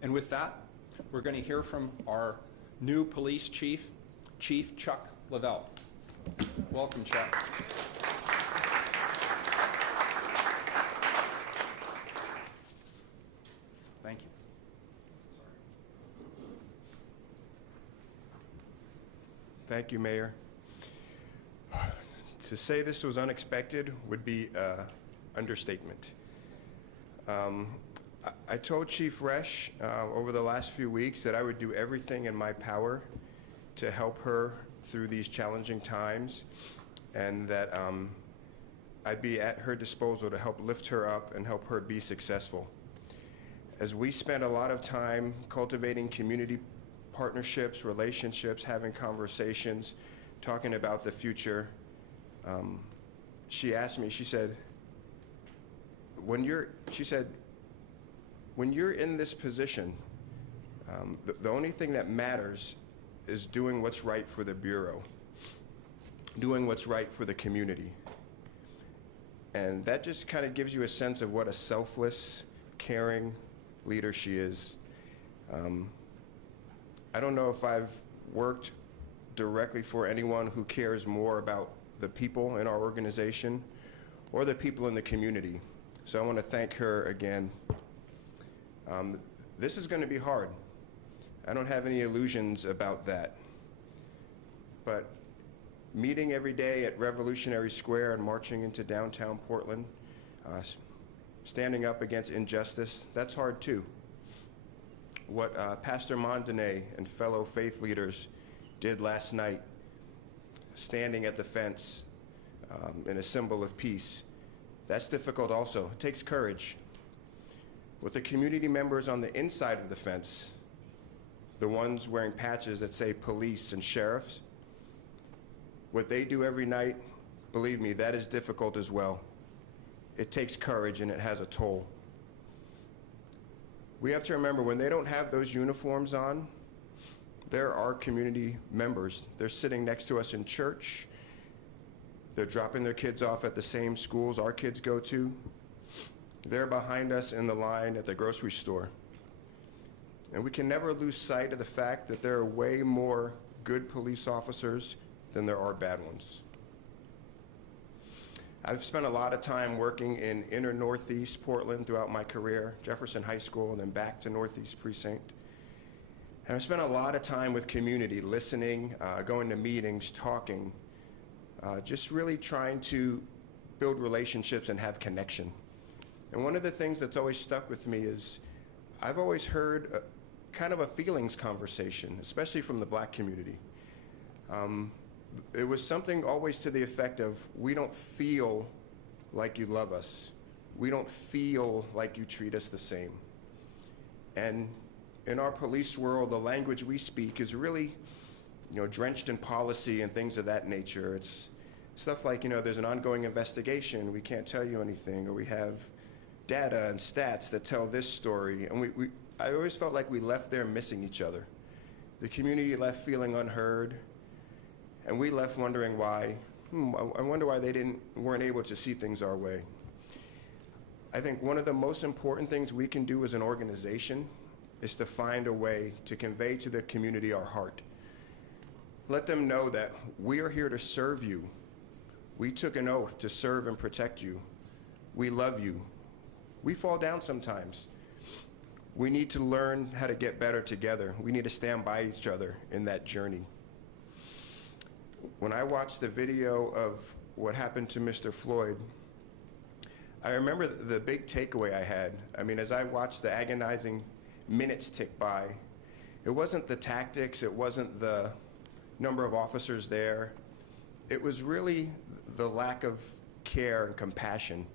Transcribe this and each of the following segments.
And with that, we're going to hear from our new police chief, Chief Chuck Lovell. Welcome, Chuck. Thank you. Thank you, Mayor. To say this was unexpected would be an understatement. I told Chief Resch over the last few weeks that I would do everything in my power to help her through these challenging times, and that I'd be at her disposal to help lift her up and help her be successful. As we spent a lot of time cultivating community partnerships, relationships, having conversations, talking about the future, she asked me, she said, when you're in this position, the only thing that matters is doing what's right for the Bureau, doing what's right for the community. And that just kind of gives you a sense of what a selfless, caring leader she is. I don't know if I've worked directly for anyone who cares more about the people in our organization or the people in the community. So I want to thank her again. This is going to be hard. I don't have any illusions about that. But meeting every day at Revolutionary Square and marching into downtown Portland, standing up against injustice, that's hard too. What Pastor Mondane and fellow faith leaders did last night, standing at the fence in a symbol of peace, that's difficult also. It takes courage. With the community members on the inside of the fence, the ones wearing patches that say police and sheriffs, what they do every night, believe me, that is difficult as well. It takes courage and it has a toll. We have to remember, when they don't have those uniforms on, they're our community members. They're sitting next to us in church. They're dropping their kids off at the same schools our kids go to. They're behind us in the line at the grocery store. And we can never lose sight of the fact that there are way more good police officers than there are bad ones. I've spent a lot of time working in inner Northeast Portland throughout my career, Jefferson High School, and then back to Northeast Precinct. And I've spent a lot of time with community, listening, going to meetings, talking, just really trying to build relationships and have connection. And one of the things that's always stuck with me is I've always heard kind of a feelings conversation, especially from the black community. It was something always to the effect of, we don't feel like you love us. We don't feel like you treat us the same. And in our police world, the language we speak is really, drenched in policy and things of that nature. It's stuff like, there's an ongoing investigation, we can't tell you anything, or we have data and stats that tell this story. And I always felt like we left there missing each other. The community left feeling unheard, and we left wondering why. I wonder why they weren't able to see things our way. I think one of the most important things we can do as an organization is to find a way to convey to the community our heart. Let them know that we are here to serve you. We took an oath to serve and protect you. We love you. We fall down sometimes. We need to learn how to get better together. We need to stand by each other in that journey. When I watched the video of what happened to Mr. Floyd, I remember the big takeaway I had. As I watched the agonizing minutes tick by, it wasn't the tactics, it wasn't the number of officers there. It was really the lack of care and compassion.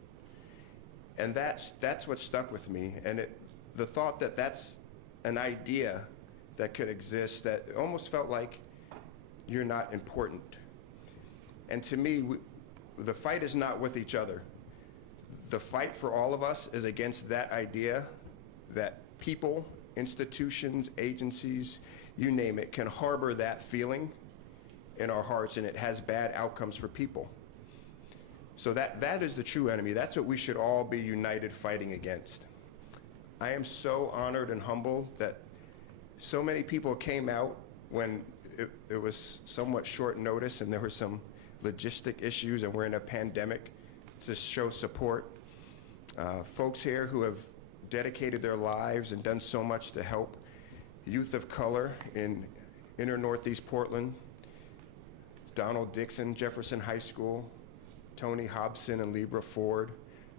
And that's what stuck with me. And the thought that that's an idea that could exist, that almost felt like you're not important. And to me, the fight is not with each other. The fight for all of us is against that idea that people, institutions, agencies, you name it, can harbor that feeling in our hearts, and it has bad outcomes for people. So that is the true enemy. That's what we should all be united fighting against. I am so honored and humbled that so many people came out when it was somewhat short notice and there were some logistic issues and we're in a pandemic to show support. Folks here who have dedicated their lives and done so much to help youth of color in inner Northeast Portland. Donald Dixon, Jefferson High School, Tony Hobson and Libra Ford,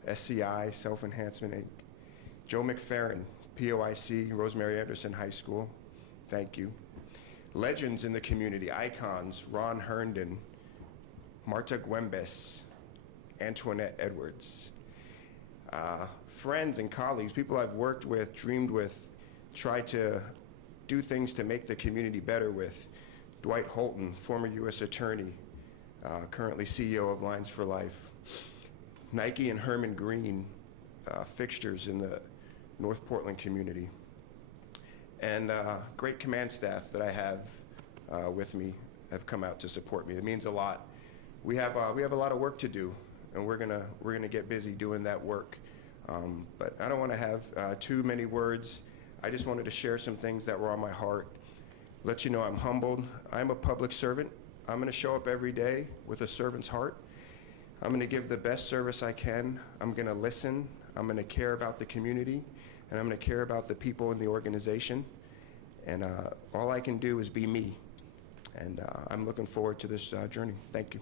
SCI, Self-Enhancement Inc. Joe McFerrin, POIC, Rosemary Anderson High School, thank you. Legends in the community, icons, Ron Herndon, Marta Guembes, Antoinette Edwards. Friends and colleagues, people I've worked with, dreamed with, tried to do things to make the community better with. Dwight Holton, former U.S. Attorney, currently CEO of Lines for Life. Nike and Herman Green, fixtures in the North Portland community. And great command staff that I have with me have come out to support me. It means a lot. We have a lot of work to do, and we're gonna get busy doing that work. But I don't want to have too many words. I just wanted to share some things that were on my heart. Let you know I'm humbled. I'm a public servant. I'm going to show up every day with a servant's heart. I'm going to give the best service I can. I'm going to listen. I'm going to care about the community, and I'm going to care about the people in the organization. And all I can do is be me. And I'm looking forward to this journey. Thank you.